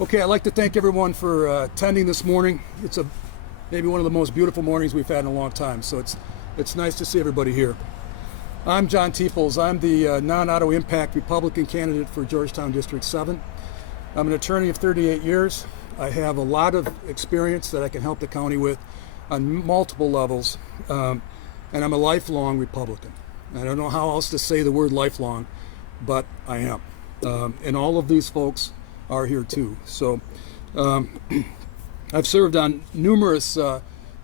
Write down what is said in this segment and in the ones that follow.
Okay, I'd like to thank everyone for attending this morning. It's maybe one of the most beautiful mornings we've had in a long time, so it's nice to see everybody here. I'm John Teeples. I'm the non-Ottawa Impact Republican candidate for Georgetown District 7. I'm an attorney of 38 years. I have a lot of experience that I can help the county with on multiple levels, and I'm a lifelong Republican. I don't know how else to say the word lifelong, but I am. And all of these folks are here too. So I've served on numerous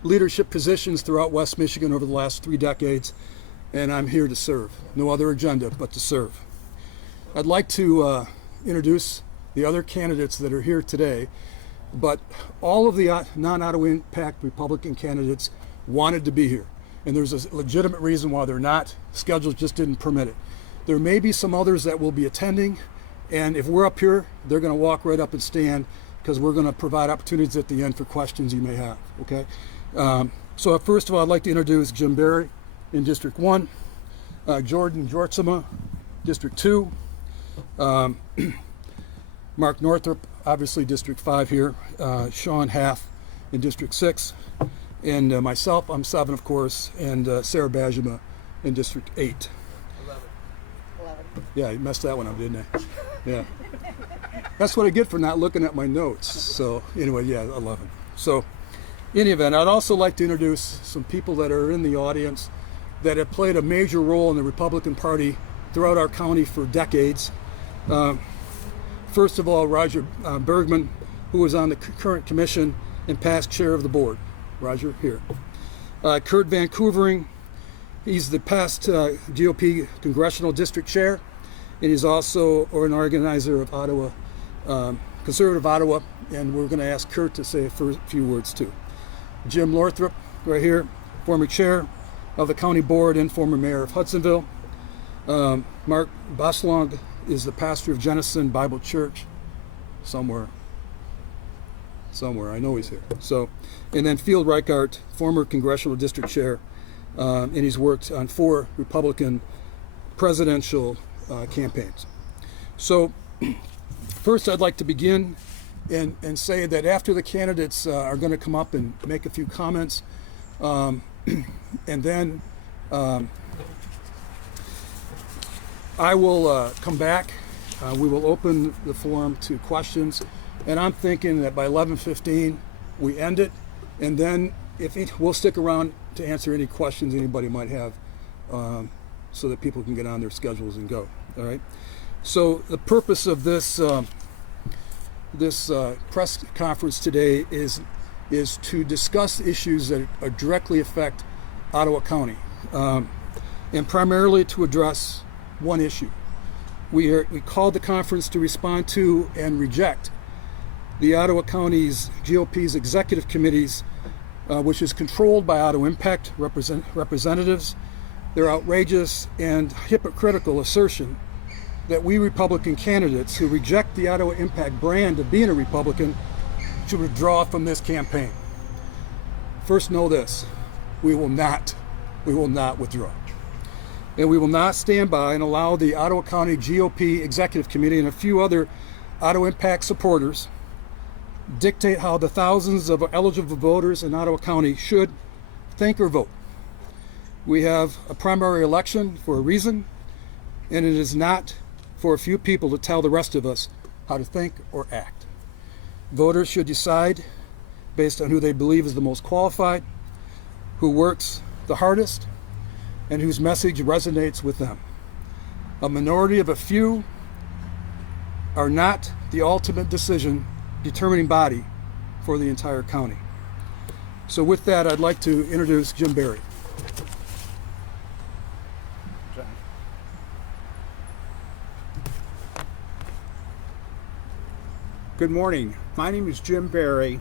leadership positions throughout West Michigan over the last 3 decades, and I'm here to serve. No other agenda but to serve. I'd like to introduce the other candidates that are here today, but all of the non-Ottawa Impact Republican candidates wanted to be here, and there's a legitimate reason why they're not. Schedules just didn't permit it. There may be some others that will be attending, and if we're up here, they're going to walk right up and stand, because we're going to provide opportunities at the end for questions you may have, okay? So first of all, I'd like to introduce Jim Berry in District 1, Jordan Dzma, District 2, Mark Northrup, obviously District 5 here, Sean Half in District 6, and myself, I'm 7 of course, and Sarah Dzma in District 8. 11. Yeah, you messed that one up, didn't I? Yeah. That's what I get for not looking at my notes. So anyway, yeah, 11. So in any event, I'd also like to introduce some people that are in the audience that have played a major role in the Republican Party throughout our county for decades. First of all, Roger Bergman, who is on the current commission and past chair of the board. Roger, here. Kurt Vancouvering, he's the past GOP congressional district chair, and he's also an organizer of Ottawa, Conservative Ottawa, and we're going to ask Kurt to say a few words too. Jim Northrup, right here, former chair of the county board and former mayor of Hudsonville. Mark Boslong is the pastor of Jenison Bible Church, somewhere. I know he's here. So, and then Field Reichart, former congressional district chair, and he's worked on 4 Republican presidential campaigns. So first I'd like to begin and say that after the candidates are going to come up and make a few comments, and then I will come back. We will open the forum to questions, and I'm thinking that by 11:15 we end it, and then we'll stick around to answer any questions anybody might have, so that people can get on their schedules and go. All right. So the purpose of this press conference today is to discuss issues that directly affect Ottawa County, and primarily to address one issue. We called the conference to respond to and reject the Ottawa County's GOP's executive committees, which is controlled by Ottawa Impact representatives, their outrageous and hypocritical assertion that we Republican candidates who reject the Ottawa Impact brand of being a Republican should withdraw from this campaign. First, know this: we will not withdraw. And we will not stand by and allow the Ottawa County GOP Executive Committee and a few other Ottawa Impact supporters dictate how the thousands of eligible voters in Ottawa County should think or vote. We have a primary election for a reason, and it is not for a few people to tell the rest of us how to think or act. Voters should decide based on who they believe is the most qualified, who works the hardest, and whose message resonates with them. A minority of a few are not the ultimate determining body for the entire county. So with that, I'd like to introduce Jim Berry. Good morning. My name is Jim Berry,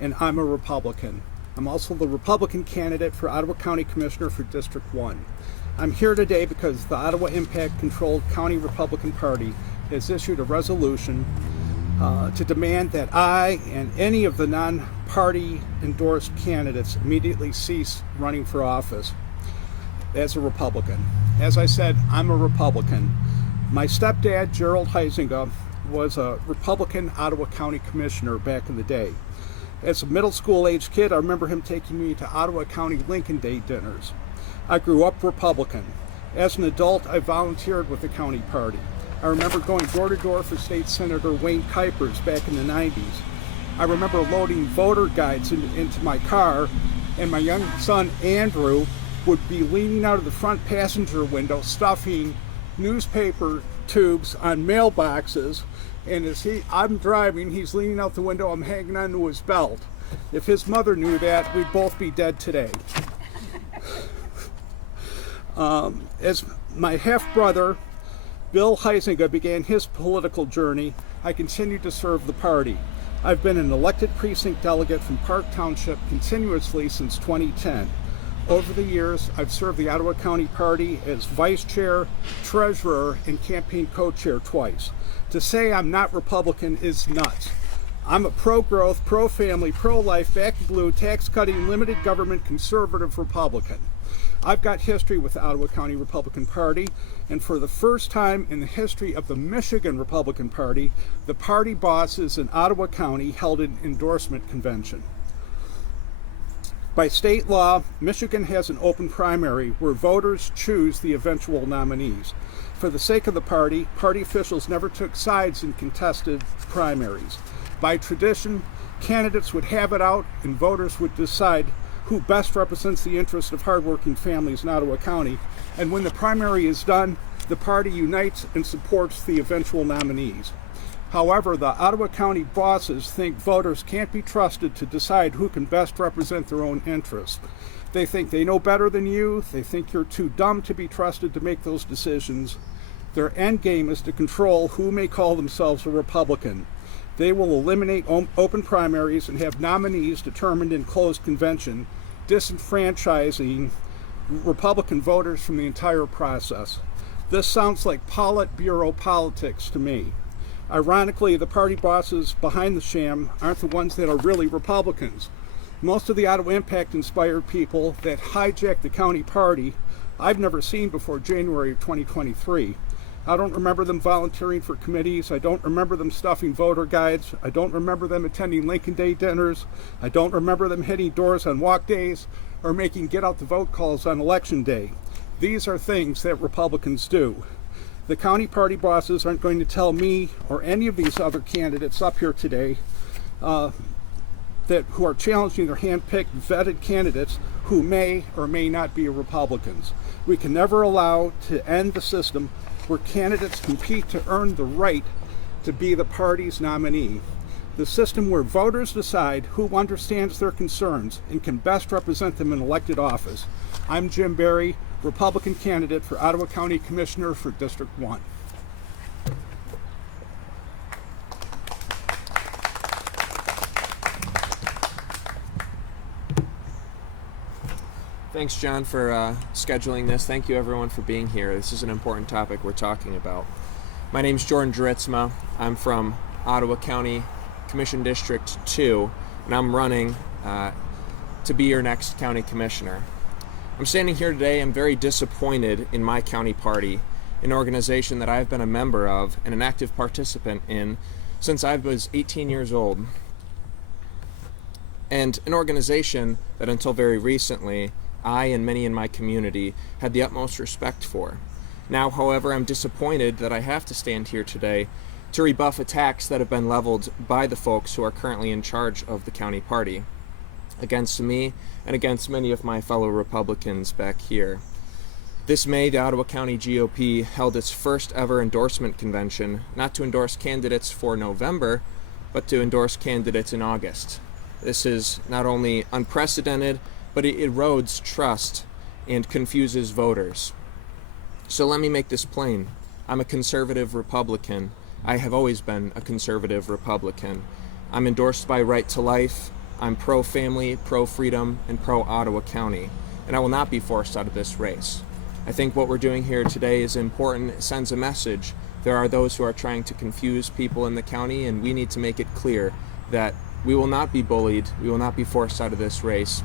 and I'm a Republican. I'm also the Republican candidate for Ottawa County Commissioner for District 1. I'm here today because the Ottawa Impact-controlled County Republican Party has issued a resolution to demand that I and any of the non-party endorsed candidates immediately cease running for office as a Republican. As I said, I'm a Republican. My stepdad, Gerald Huizinga, was a Republican Ottawa County Commissioner back in the day. As a middle school age kid, I remember him taking me to Ottawa County Lincoln Day dinners. I grew up Republican. As an adult, I volunteered with the county party. I remember going door to door for State Senator Wayne Kuipers back in the 90s. I remember loading voter guides into my car, and my young son Andrew would be leaning out of the front passenger window stuffing newspaper tubes on mailboxes, and as I'm driving, he's leaning out the window, I'm hanging onto his belt. If his mother knew that, we'd both be dead today. As my half-brother, Bill Huizinga, began his political journey, I continued to serve the party. I've been an elected precinct delegate from Park Township continuously since 2010. Over the years, I've served the Ottawa County Party as vice chair, treasurer, and campaign co-chair twice. To say I'm not Republican is nuts. I'm a pro-growth, pro-family, pro-life, back to blue, tax-cutting, limited government conservative Republican. I've got history with the Ottawa County Republican Party, and for the first time in the history of the Michigan Republican Party, the party bosses in Ottawa County held an endorsement convention. By state law, Michigan has an open primary where voters choose the eventual nominees. For the sake of the party officials never took sides in contested primaries. By tradition, candidates would have it out and voters would decide who best represents the interests of hardworking families in Ottawa County. And when the primary is done, the party unites and supports the eventual nominees. However, the Ottawa County bosses think voters can't be trusted to decide who can best represent their own interests. They think they know better than you. They think you're too dumb to be trusted to make those decisions. Their end game is to control who may call themselves a Republican. They will eliminate open primaries and have nominees determined in closed convention, disenfranchising Republican voters from the entire process. This sounds like Politburo politics to me. Ironically, the party bosses behind the sham aren't the ones that are really Republicans. Most of the Ottawa Impact-inspired people that hijacked the county party I've never seen before January of 2023. I don't remember them volunteering for committees. I don't remember them stuffing voter guides. I don't remember them attending Lincoln Day dinners. I don't remember them hitting doors on walk days or making get-out-the-vote calls on election day. These are things that Republicans do. The county party bosses aren't going to tell me or any of these other candidates up here today who are challenging their hand-picked, vetted candidates who may or may not be Republicans. We can never allow to end the system where candidates compete to earn the right to be the party's nominee. The system where voters decide who understands their concerns and can best represent them in elected office. I'm Jim Barry, Republican candidate for Ottawa County Commissioner for District 1. Thanks, John, for scheduling this. Thank you, everyone, for being here. This is an important topic we're talking about. My name's Jordan Dzma. I'm from Ottawa County Commission District 2, and I'm running to be your next county commissioner. I'm standing here today. I'm very disappointed in my county party, an organization that I've been a member of and an active participant in since I was 18 years old. And an organization that until very recently, I and many in my community had the utmost respect for. Now, however, I'm disappointed that I have to stand here today to rebuff attacks that have been leveled by the folks who are currently in charge of the county party against me and against many of my fellow Republicans back here. This May, the Ottawa County GOP held its first ever endorsement convention, not to endorse candidates for November, but to endorse candidates in August. This is not only unprecedented, but it erodes trust and confuses voters. So let me make this plain. I'm a conservative Republican. I have always been a conservative Republican. I'm endorsed by Right to Life. I'm pro-family, pro-freedom, and pro-Ottawa County, and I will not be forced out of this race. I think what we're doing here today is important. It sends a message. There are those who are trying to confuse people in the county, and we need to make it clear that we will not be bullied. We will not be forced out of this race.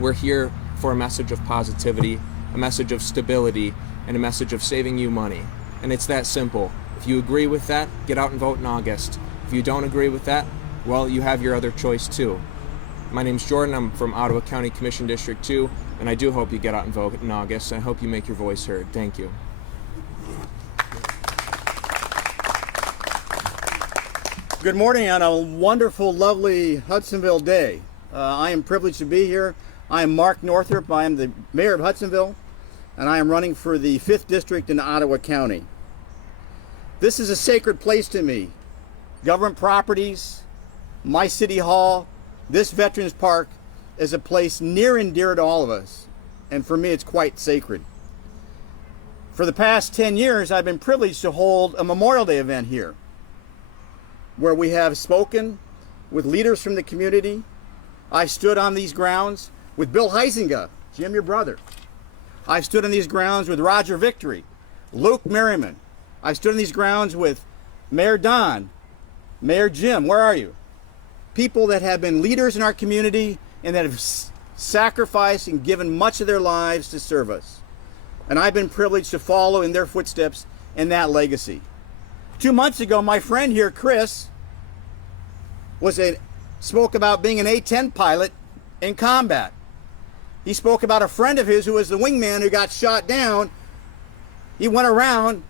We're here for a message of positivity, a message of stability, and a message of saving you money. And it's that simple. If you agree with that, get out and vote in August. If you don't agree with that, well, you have your other choice too. My name's Jordan. I'm from Ottawa County Commission District 2, and I do hope you get out and vote in August, and I hope you make your voice heard. Thank you. Good morning on a wonderful, lovely Hudsonville day. I am privileged to be here. I am Mark Northrup. I am the mayor of Hudsonville, and I am running for the 5th District in Ottawa County. This is a sacred place to me. Government properties, my city hall, this Veterans Park is a place near and dear to all of us, and for me it's quite sacred. For the past 10 years, I've been privileged to hold a Memorial Day event here, where we have spoken with leaders from the community. I stood on these grounds with Bill Huizenga, Jim, your brother. I stood on these grounds with Roger Victory, Luke Merriman. I stood on these grounds with Mayor Don, Mayor Jim, where are you? People that have been leaders in our community and that have sacrificed and given much of their lives to serve us. And I've been privileged to follow in their footsteps and that legacy. 2 months ago, my friend here, Chris, spoke about being an A-10 pilot in combat. He spoke about a friend of his who was the wingman who got shot down. He went around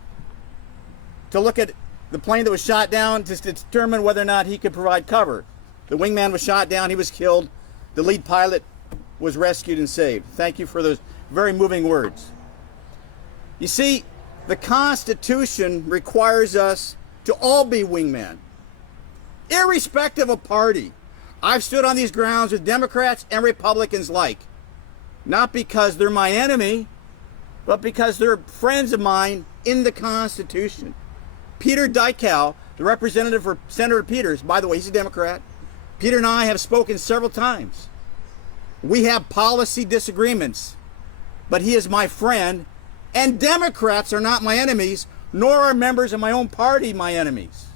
to look at the plane that was shot down to determine whether or not he could provide cover. The wingman was shot down, he was killed. The lead pilot was rescued and saved. Thank you for those very moving words. You see, the Constitution requires us to all be wingmen, irrespective of party. I've stood on these grounds with Democrats and Republicans alike, not because they're my enemy, but because they're friends of mine in the Constitution. Peter Dykhow, the representative for Senator Peters, by the way, he's a Democrat. Peter and I have spoken several times. We have policy disagreements, but he is my friend, and Democrats are not my enemies, nor are members of my own party my enemies.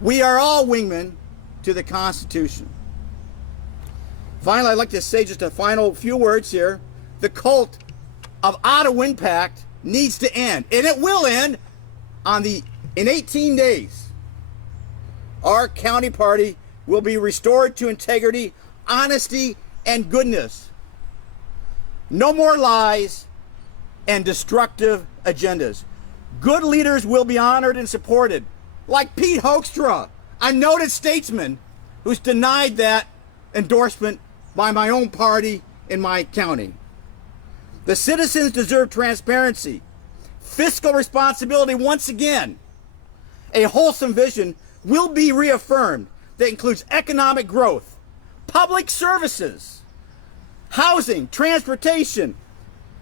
We are all wingmen to the Constitution. Finally, I'd like to say just a final few words here. The cult of Ottawa Impact needs to end, and it will end in 18 days. Our county party will be restored to integrity, honesty, and goodness. No more lies and destructive agendas. Good leaders will be honored and supported, like Pete Hoekstra, a noted statesman who's denied that endorsement by my own party in my county. The citizens deserve transparency, fiscal responsibility once again. A wholesome vision will be reaffirmed that includes economic growth, public services, housing, transportation,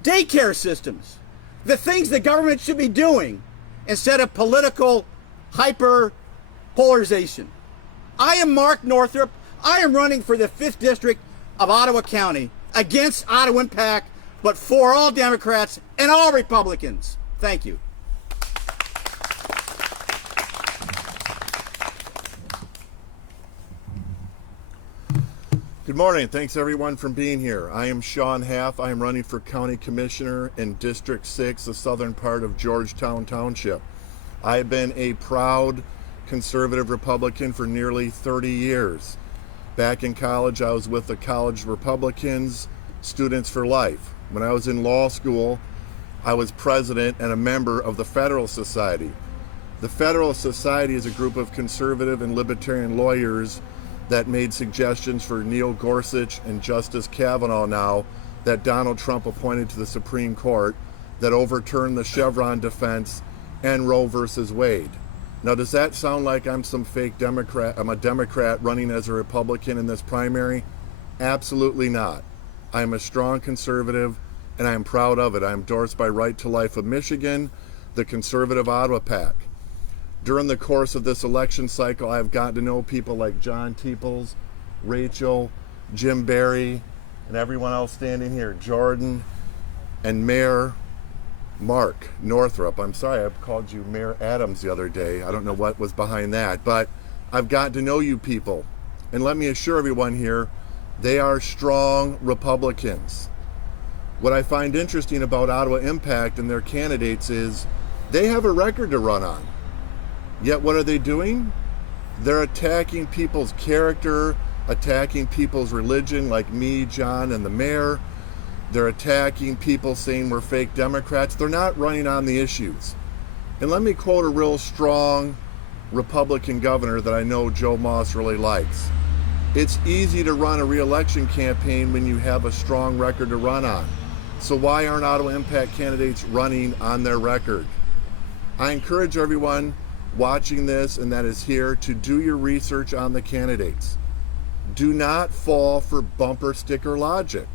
daycare systems, the things the government should be doing instead of political hyper-polarization. I am Mark Northrup. I am running for the 5th District of Ottawa County against Ottawa Impact, but for all Democrats and all Republicans. Thank you. Good morning. Thanks everyone for being here. I am Sean Half. I am running for County Commissioner in District 6, the southern part of Georgetown Township. I have been a proud conservative Republican for nearly 30 years. Back in college, I was with the College Republicans, Students for Life. When I was in law school, I was president and a member of the Federalist Society. The Federalist Society is a group of conservative and libertarian lawyers that made suggestions for Neil Gorsuch and Justice Kavanaugh now that Donald Trump appointed to the Supreme Court that overturned the Chevron defense and Roe versus Wade. Now, does that sound like I'm some fake Democrat? I'm a Democrat running as a Republican in this primary? Absolutely not. I am a strong conservative, and I am proud of it. I am endorsed by Right to Life of Michigan, the Conservative Ottawa PAC. During the course of this election cycle, I've gotten to know people like John Teeples, Rachel, Jim Barry, and everyone else standing here, Jordan, and Mayor Mark Northrup. I'm sorry, I called you Mayor Adams the other day. I don't know what was behind that, but I've gotten to know you people. And let me assure everyone here, they are strong Republicans. What I find interesting about Ottawa Impact and their candidates is They have a record to run on. Yet what are they doing? They're attacking people's character, attacking people's religion, like me, John, and the mayor. They're attacking people saying we're fake Democrats. They're not running on the issues. And let me quote a real strong Republican governor that I know Joe Moss really likes. It's easy to run a re-election campaign when you have a strong record to run on. So why aren't Ottawa Impact candidates running on their record? I encourage everyone watching this and that is here to do your research on the candidates. Do not fall for bumper sticker logic.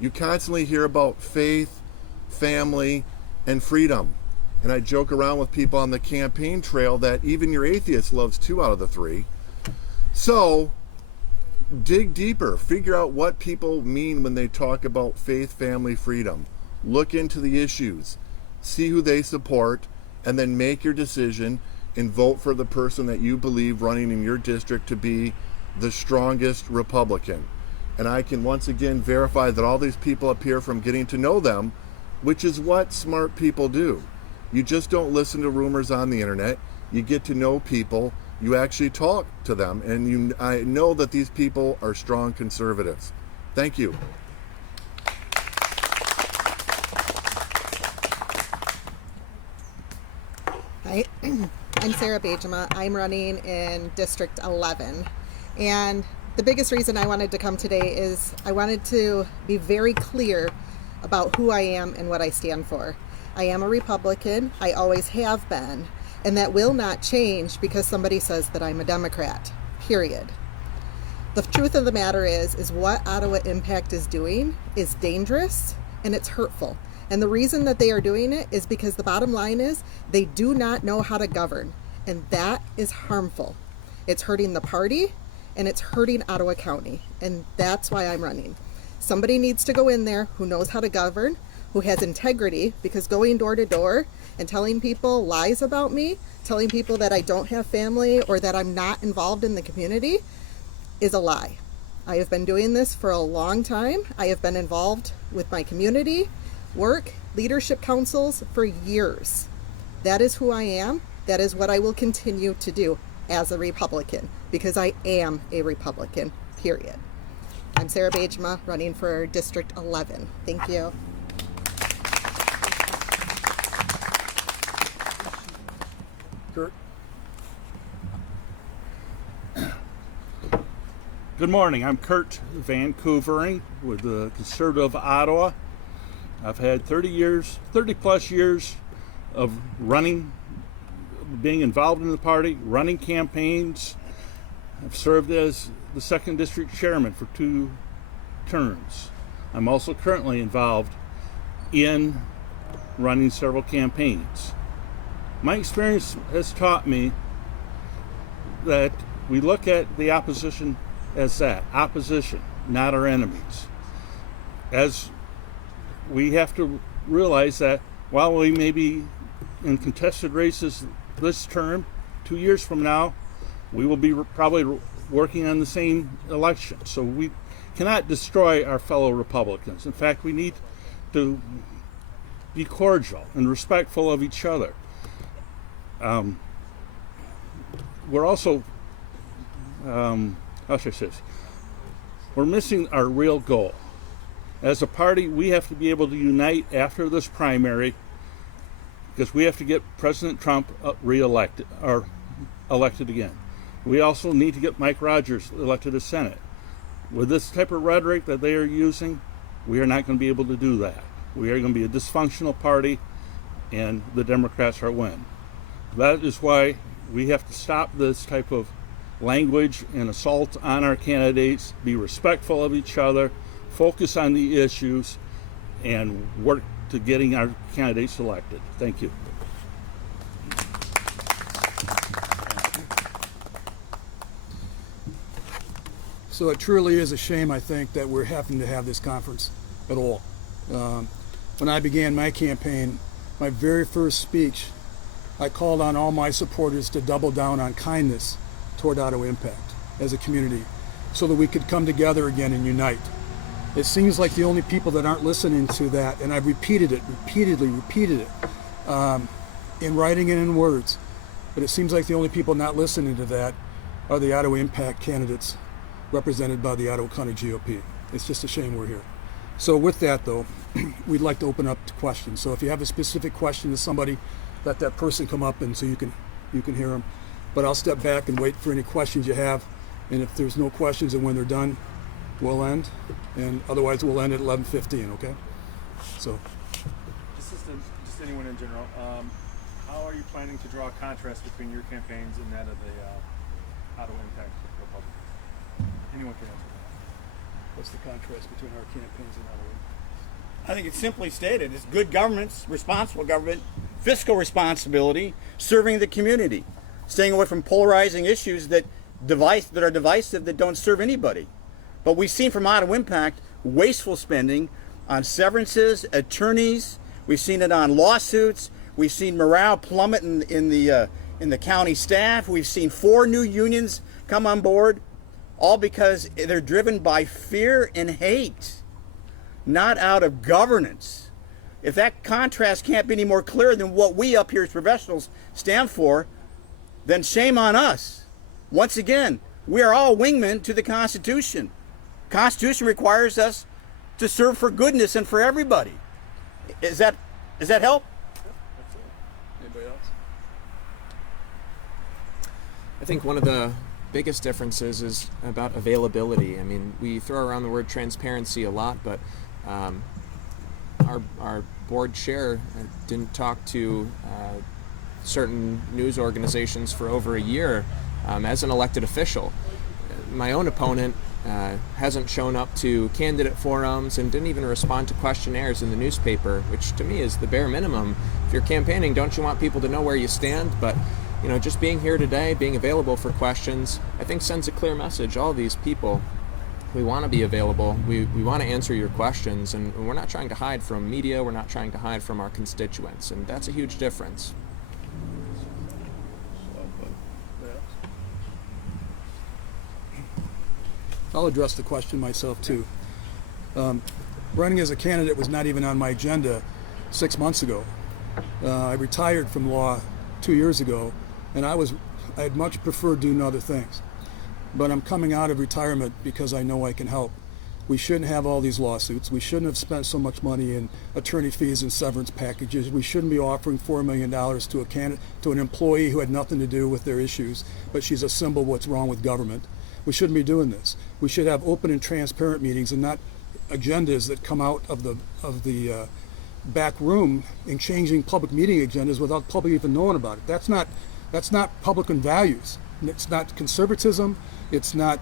You constantly hear about faith, family, and freedom. And I joke around with people on the campaign trail that even your atheist loves 2 out of the 3. So dig deeper. Figure out what people mean when they talk about faith, family, freedom. Look into the issues. See who they support, and then make your decision and vote for the person that you believe running in your district to be the strongest Republican. And I can once again verify that all these people up here, from getting to know them, which is what smart people do. You just don't listen to rumors on the internet. You get to know people. You actually talk to them. And I know that these people are strong conservatives. Thank you. Hi, I'm Sarah Dzma. I'm running in District 11. And the biggest reason I wanted to come today is I wanted to be very clear about who I am and what I stand for. I am a Republican. I always have been. And that will not change because somebody says that I'm a Democrat, period. The truth of the matter is what Ottawa Impact is doing is dangerous and it's hurtful. And the reason that they are doing it is because the bottom line is they do not know how to govern. And that is harmful. It's hurting the party and it's hurting Ottawa County. And that's why I'm running. Somebody needs to go in there who knows how to govern, who has integrity, because going door to door and telling people lies about me, telling people that I don't have family or that I'm not involved in the community is a lie. I have been doing this for a long time. I have been involved with my community, work, leadership councils for years. That is who I am. That is what I will continue to do as a Republican, because I am a Republican, period. I'm Sarah Dzma, running for District 11. Thank you. Kurt. Good morning. I'm Kurt Vancouvering with the Conservative Ottawa. I've had 30 plus years of running, being involved in the party, running campaigns. I've served as the 2nd District Chairman for 2 terms. I'm also currently involved in running several campaigns. My experience has taught me that we look at the opposition as that, opposition, not our enemies. As we have to realize that while we may be in contested races this term, 2 years from now, we will be probably working on the same election. So we cannot destroy our fellow Republicans. In fact, we need to be cordial and respectful of each other. We're also, how should I say this? We're missing our real goal. As a party, we have to be able to unite after this primary, because we have to get President Trump re-elected or elected again. We also need to get Mike Rogers elected to Senate. With this type of rhetoric that they are using, we are not going to be able to do that. We are going to be a dysfunctional party, and the Democrats are win. That is why we have to stop this type of language and assault on our candidates, be respectful of each other, focus on the issues, and work to getting our candidates elected. Thank you. So it truly is a shame, I think, that we're having to have this conference at all. When I began my campaign, my very first speech, I called on all my supporters to double down on kindness toward Ottawa Impact as a community so that we could come together again and unite. It seems like the only people that aren't listening to that, and I've repeated it, repeated it, in writing and in words. But it seems like the only people not listening to that are the Ottawa Impact candidates represented by the Ottawa County GOP. It's just a shame we're here. So with that, though, we'd like to open up to questions. So if you have a specific question to somebody, let that person come up and so you can hear them. But I'll step back and wait for any questions you have. And if there's no questions, and when they're done, we'll end. And otherwise, we'll end at 11:15. Okay? So. Just anyone in general. How are you planning to draw a contrast between your campaigns and that of the Ottawa Impact Republicans? Anyone can answer that. What's the contrast between our campaigns and Ottawa? I think it's simply stated. It's good governance, responsible government, fiscal responsibility, serving the community, staying away from polarizing issues that are divisive, that don't serve anybody. But we've seen from Ottawa Impact wasteful spending on severances, attorneys. We've seen it on lawsuits. We've seen morale plummet in the county staff. We've seen 4 new unions come on board, all because they're driven by fear and hate, not out of governance. If that contrast can't be any more clear than what we up here as professionals stand for, then shame on us. Once again, we are all wingmen to the Constitution. Constitution requires us to serve for goodness and for everybody. Does that help? Anybody else? I think one of the biggest differences is about availability. I mean, we throw around the word transparency a lot, but our board chair didn't talk to certain news organizations for over a year as an elected official. My own opponent hasn't shown up to candidate forums and didn't even respond to questionnaires in the newspaper, which to me is the bare minimum. If you're campaigning, don't you want people to know where you stand? But just being here today, being available for questions, I think sends a clear message. All these people, we want to be available. We want to answer your questions, and we're not trying to hide from media. We're not trying to hide from our constituents, and that's a huge difference. I'll address the question myself too. Running as a candidate was not even on my agenda 6 months ago. I retired from law 2 years ago, and I'd much prefer doing other things. But I'm coming out of retirement because I know I can help. We shouldn't have all these lawsuits. We shouldn't have spent so much money in attorney fees and severance packages. We shouldn't be offering $4 million to an employee who had nothing to do with their issues, but she's a symbol of what's wrong with government. We shouldn't be doing this. We should have open and transparent meetings and not agendas that come out of the back room and changing public meeting agendas without the public even knowing about it. That's not Publican values. It's not conservatism. It's not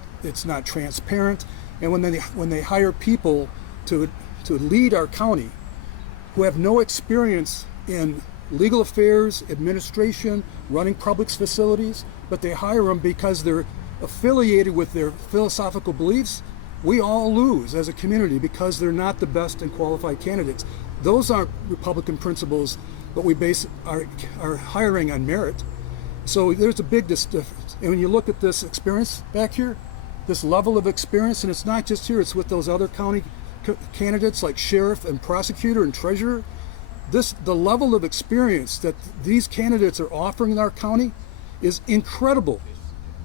transparent. And when they hire people to lead our county who have no experience in legal affairs, administration, running public facilities, but they hire them because they're affiliated with their philosophical beliefs, we all lose as a community because they're not the best and qualified candidates. Those aren't Republican principles, but we base our hiring on merit. So there's a big difference. And when you look at this experience back here, this level of experience, and it's not just here, it's with those other county candidates like sheriff and prosecutor and treasurer. The level of experience that these candidates are offering in our county is incredible.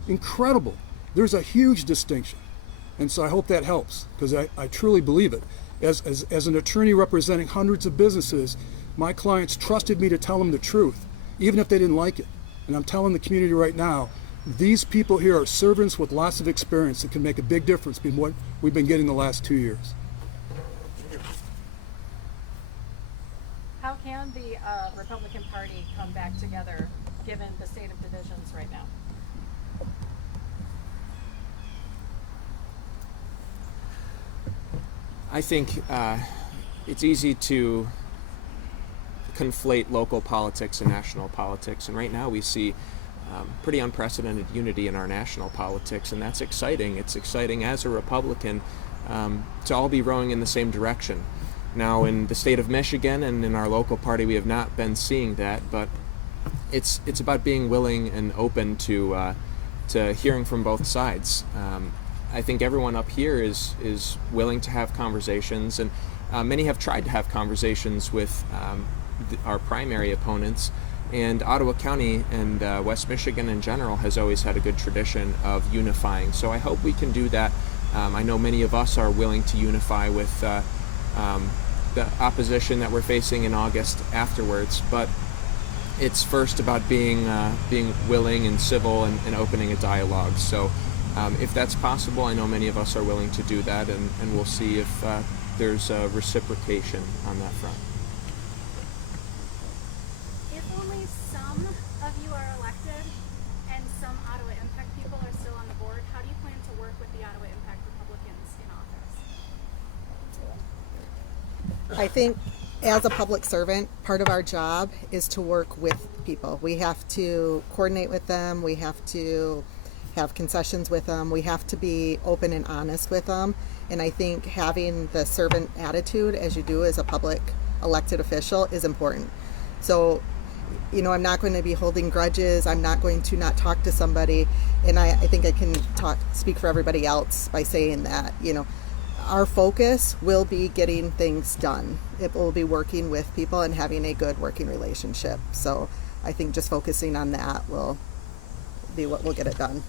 Incredible. There's a huge distinction. And so I hope that helps, because I truly believe it. As an attorney representing hundreds of businesses, my clients trusted me to tell them the truth, even if they didn't like it. And I'm telling the community right now, these people here are servants with lots of experience that can make a big difference between what we've been getting the last 2 years. How can the Republican Party come back together given the state of divisions right now? I think it's easy to conflate local politics and national politics, and right now we see pretty unprecedented unity in our national politics, and that's exciting. It's exciting as a Republican to all be rowing in the same direction. Now, in the state of Michigan and in our local party, we have not been seeing that, but it's about being willing and open to hearing from both sides. I think everyone up here is willing to have conversations, and many have tried to have conversations with our primary opponents, And Ottawa County and West Michigan in general has always had a good tradition of unifying. So I hope we can do that. I know many of us are willing to unify with the opposition that we're facing in August afterwards. But it's first about being willing and civil and opening a dialogue. So if that's possible, I know many of us are willing to do that, and we'll see if there's a reciprocation on that front. If only some of you are elected and some Ottawa Impact people are still on the board, how do you plan to work with the Ottawa Impact Republicans in office? I think as a public servant, part of our job is to work with people. We have to coordinate with them. We have to have concessions with them. We have to be open and honest with them. And I think having the servant attitude, as you do as a public elected official, is important. So, I'm not going to be holding grudges. I'm not going to not talk to somebody. And I think I can speak for everybody else by saying that, our focus will be getting things done. It will be working with people and having a good working relationship. So I think just focusing on that will be what will get it done.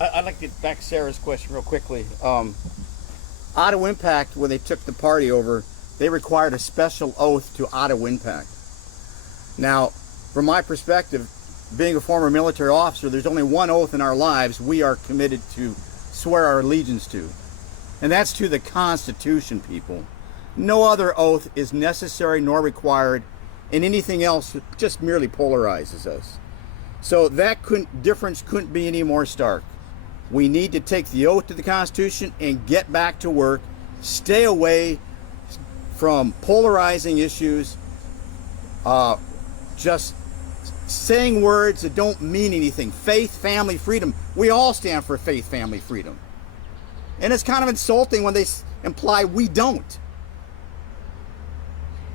I'd like to get back to Sarah's question real quickly. Ottawa Impact, when they took the party over, they required a special oath to Ottawa Impact. Now, from my perspective, being a former military officer, there's only one oath in our lives we are committed to swear our allegiance to, and that's to the Constitution, people. No other oath is necessary nor required, and anything else just merely polarizes us. So that difference couldn't be any more stark. We need to take the oath to the Constitution and get back to work. Stay away from polarizing issues, just saying words that don't mean anything. Faith, family, freedom. We all stand for faith, family, freedom. And it's kind of insulting when they imply we don't.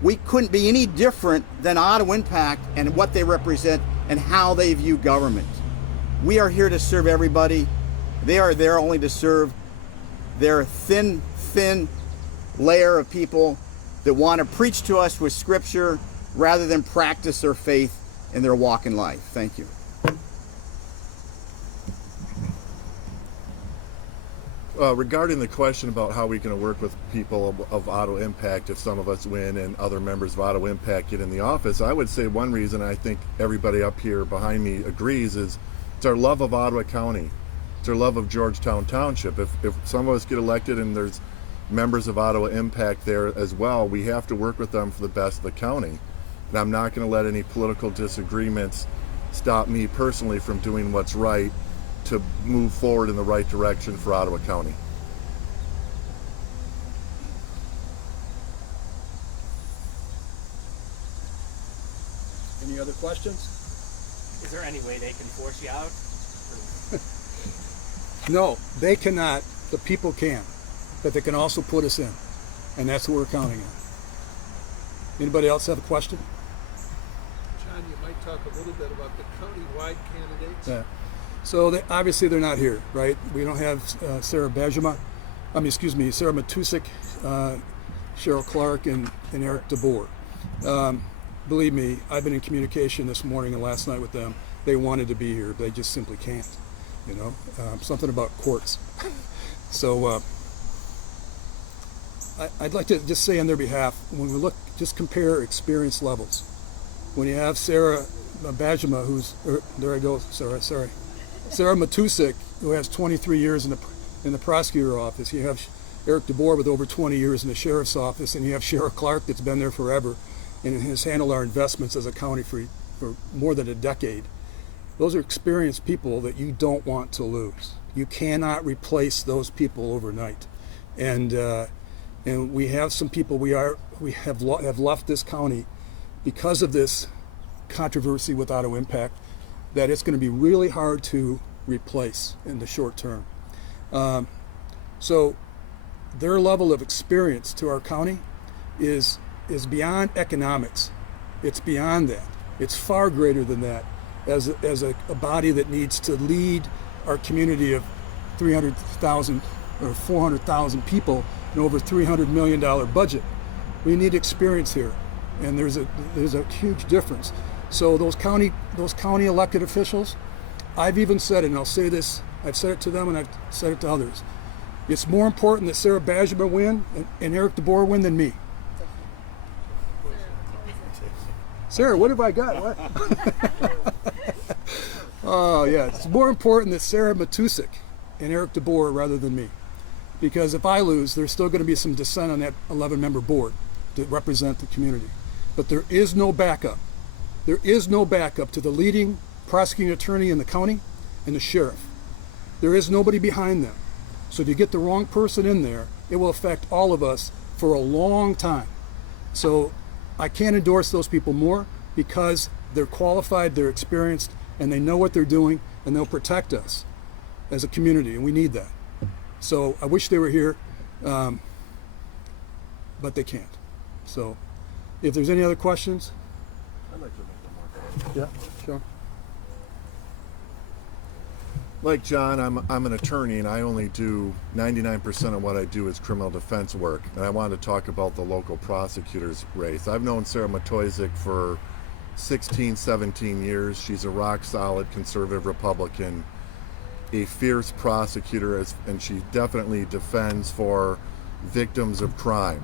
We couldn't be any different than Ottawa Impact and what they represent and how they view government. We are here to serve everybody. They are there only to serve their thin layer of people that want to preach to us with scripture rather than practice their faith in their walk in life. Thank you. Regarding the question about how we're going to work with people of Ottawa Impact if some of us win and other members of Ottawa Impact get in the office, I would say one reason I think everybody up here behind me agrees is it's our love of Ottawa County. It's our love of Georgetown Township. If some of us get elected and there's members of Ottawa Impact there as well, we have to work with them for the best of the county. And I'm not going to let any political disagreements stop me personally from doing what's right to move forward in the right direction for Ottawa County. Any other questions? Is there any way they can force you out? No, they cannot. The people can. But they can also put us in. And that's what we're counting on. Anybody else have a question? John, you might talk a little bit about the county-wide candidates. Yeah. So obviously they're not here, right? We don't have Sarah Matusik, Cheryl Clark, and Eric DeBoer. Believe me, I've been in communication this morning and last night with them. They wanted to be here, they just simply can't. Something about courts. So I'd like to just say on their behalf, when we look, just compare experience levels. When you have Sarah Matusik, who has 23 years in the prosecutor office. You have Eric DeBoer with over 20 years in the sheriff's office, and you have Cheryl Clark that's been there forever and has handled our investments as a county for more than a decade. Those are experienced people that you don't want to lose. You cannot replace those people overnight. And we have some people we have left this county because of this controversy with Ottawa Impact that it's going to be really hard to replace in the short term. So their level of experience to our county is beyond economics. It's beyond that. It's far greater than that as a body that needs to lead our community of 300,000 or 400,000 people and over $300 million budget. We need experience here. and there's a huge difference. So those county elected officials, I've even said it, and I'll say this, I've said it to them and I've said it to others. It's more important that Sarah Bajema win and Eric DeBoer win than me. Sarah, what have I got? What? Oh yeah, it's more important that Sarah Matusik and Eric DeBoer rather than me. Because if I lose, there's still going to be some dissent on that 11-member board to represent the community. But there is no backup. There is no backup to the leading prosecuting attorney in the county and the sheriff. There is nobody behind them. So if you get the wrong person in there, it will affect all of us for a long time. So I can't endorse those people more because they're qualified, they're experienced, and they know what they're doing, and they'll protect us as a community, and we need that. So I wish they were here, but they can't. So if there's any other questions? I'd like to make them more. Yeah, sure. Like John, I'm an attorney, and I only do 99% of what I do is criminal defense work. And I wanted to talk about the local prosecutor's race. I've known Sarah Matoizik for 16, 17 years. She's a rock-solid conservative Republican, a fierce prosecutor, and she definitely defends for victims of crime.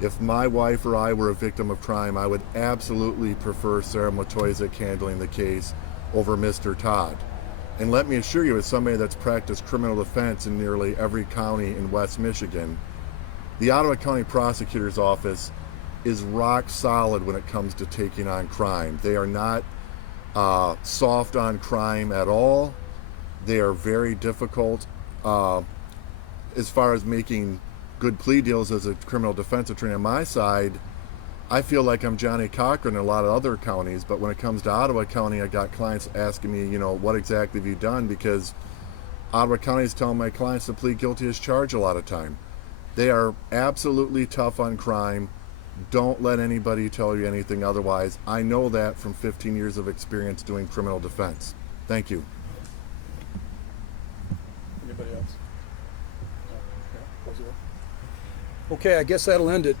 If my wife or I were a victim of crime, I would absolutely prefer Sarah Matoizik handling the case over Mr. Todd. And let me assure you, as somebody that's practiced criminal defense in nearly every county in West Michigan, the Ottawa County Prosecutor's Office is rock solid when it comes to taking on crime. They are not soft on crime at all. They are very difficult as far as making good plea deals. As a criminal defense attorney on my side, I feel like I'm Johnny Cochran in a lot of other counties, but when it comes to Ottawa County, I got clients asking me, what exactly have you done? Because Ottawa County is telling my clients to plead guilty as charged a lot of time. They are absolutely tough on crime. Don't let anybody tell you anything otherwise. I know that from 15 years of experience doing criminal defense. Thank you. Anybody else? Okay, I guess that'll end it.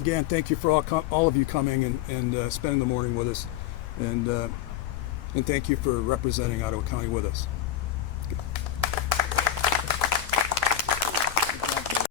Again, thank you for all of you coming and spending the morning with us, and thank you for representing Ottawa County with us.